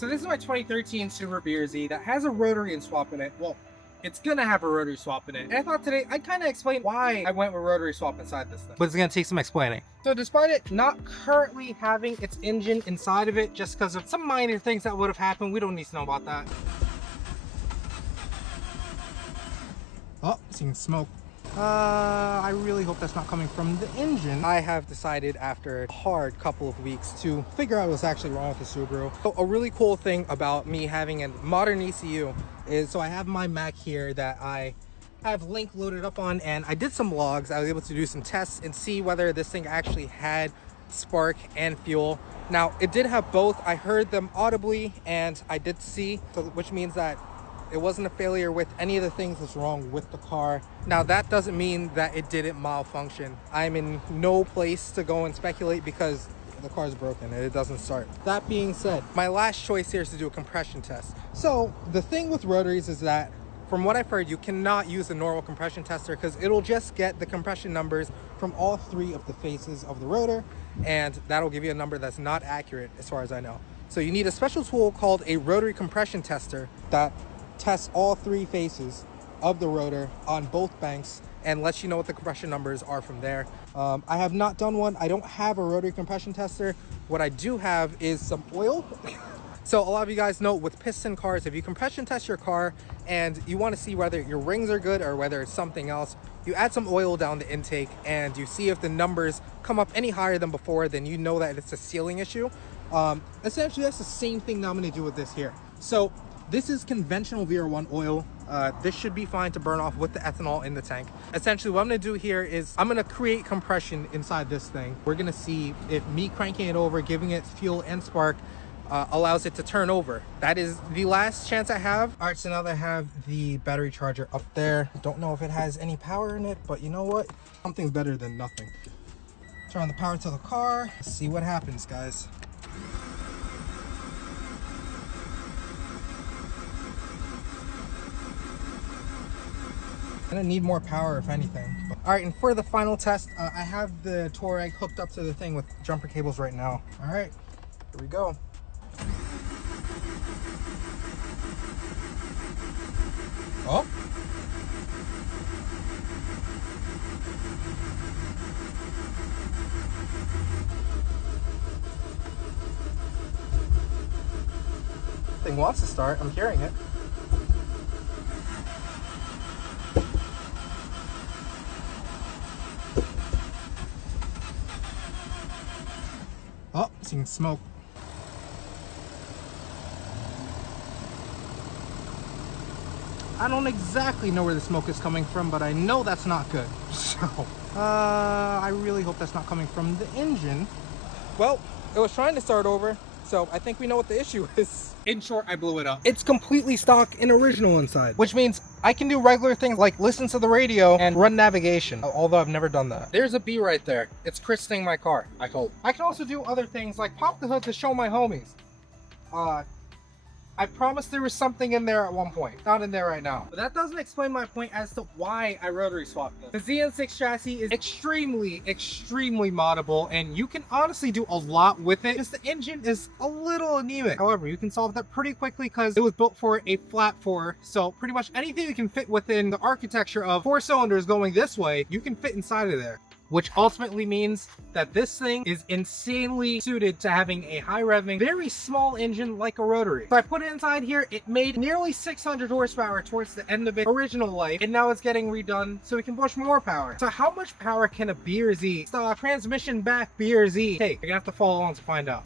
So this is my 2013 Subaru BRZ that has a rotary and swap in it. Well, it's gonna have a rotary swap in it. And I thought today I'd kind of explain why I went with rotary swap inside this thing. But it's gonna take some explaining. So despite it not currently having its engine inside of it, just because of some minor things that would have happened, we don't need to know about that. Oh, seeing smoke. I really hope that's not coming from the engine. I have decided after a hard couple of weeks to figure out what's actually wrong with the Subaru. So a really cool thing about me having a modern ECU is, so I have my Mac here that I have Link loaded up on, and I did some logs. I was able to do some tests and see whether this thing actually had spark and fuel. Now, it did have both. I heard them audibly and I did see, so which means that it wasn't a failure with any of the things that's wrong with the car. Now, that doesn't mean that it didn't malfunction. I'm in no place to go and speculate because the car is broken and it doesn't start. That being said, my last choice here is to do a compression test. So the thing with rotaries is that, from what I've heard, you cannot use a normal compression tester because it'll just get the compression numbers from all three of the faces of the rotor, and that'll give you a number that's not accurate as far as I know. So you need a special tool called a rotary compression tester that tests all three faces of the rotor on both banks and lets you know what the compression numbers are from there. I have not done one. I don't have a rotary compression tester. What I do have is some oil. So a lot of you guys know with piston cars, if you compression test your car and you want to see whether your rings are good or whether it's something else, you add some oil down the intake and you see if the numbers come up any higher than before, then you know that it's a sealing issue. Essentially, that's the same thing that I'm going to do with this here. So this is conventional VR1 oil. This should be fine to burn off with the ethanol in the tank. Essentially, what I'm gonna do here is I'm gonna create compression inside this thing. We're gonna see if me cranking it over, giving it fuel and spark, allows it to turn over. That is the last chance I have. All right, so now that I have the battery charger up there, don't know if it has any power in it, but you know what? Something's better than nothing. Turn on the power to the car. Let's see what happens, guys. Gonna need more power if anything. All right, and for the final test, I have the Touareg hooked up to the thing with jumper cables right now. All right, here we go. Oh. Thing wants to start, I'm hearing it. Oh, seeing smoke. I don't exactly know where the smoke is coming from, but I know that's not good. So, I really hope that's not coming from the engine. Well, it was trying to start over, so I think we know what the issue is. In short, I blew it up. It's completely stock and original inside, which means I can do regular things like listen to the radio and run navigation, although I've never done that. There's a bee right there. It's christening my car, I hope. I can also do other things like pop the hood to show my homies. I promised there was something in there at one point. Not in there right now. But that doesn't explain my point as to why I rotary swapped this. The ZN6 chassis is extremely moddable, and you can honestly do a lot with it. Just the engine is a little anemic. However, you can solve that pretty quickly because it was built for a flat four. So pretty much anything you can fit within the architecture of 4 cylinders going this way, you can fit inside of there. Which ultimately means that this thing is insanely suited to having a high revving, very small engine like a rotary. So I put it inside here, it made nearly 600 horsepower towards the end of its original life, and now it's getting redone so we can push more power. So how much power can a BRZ, transmission back BRZ take? You're gonna have to follow along to find out.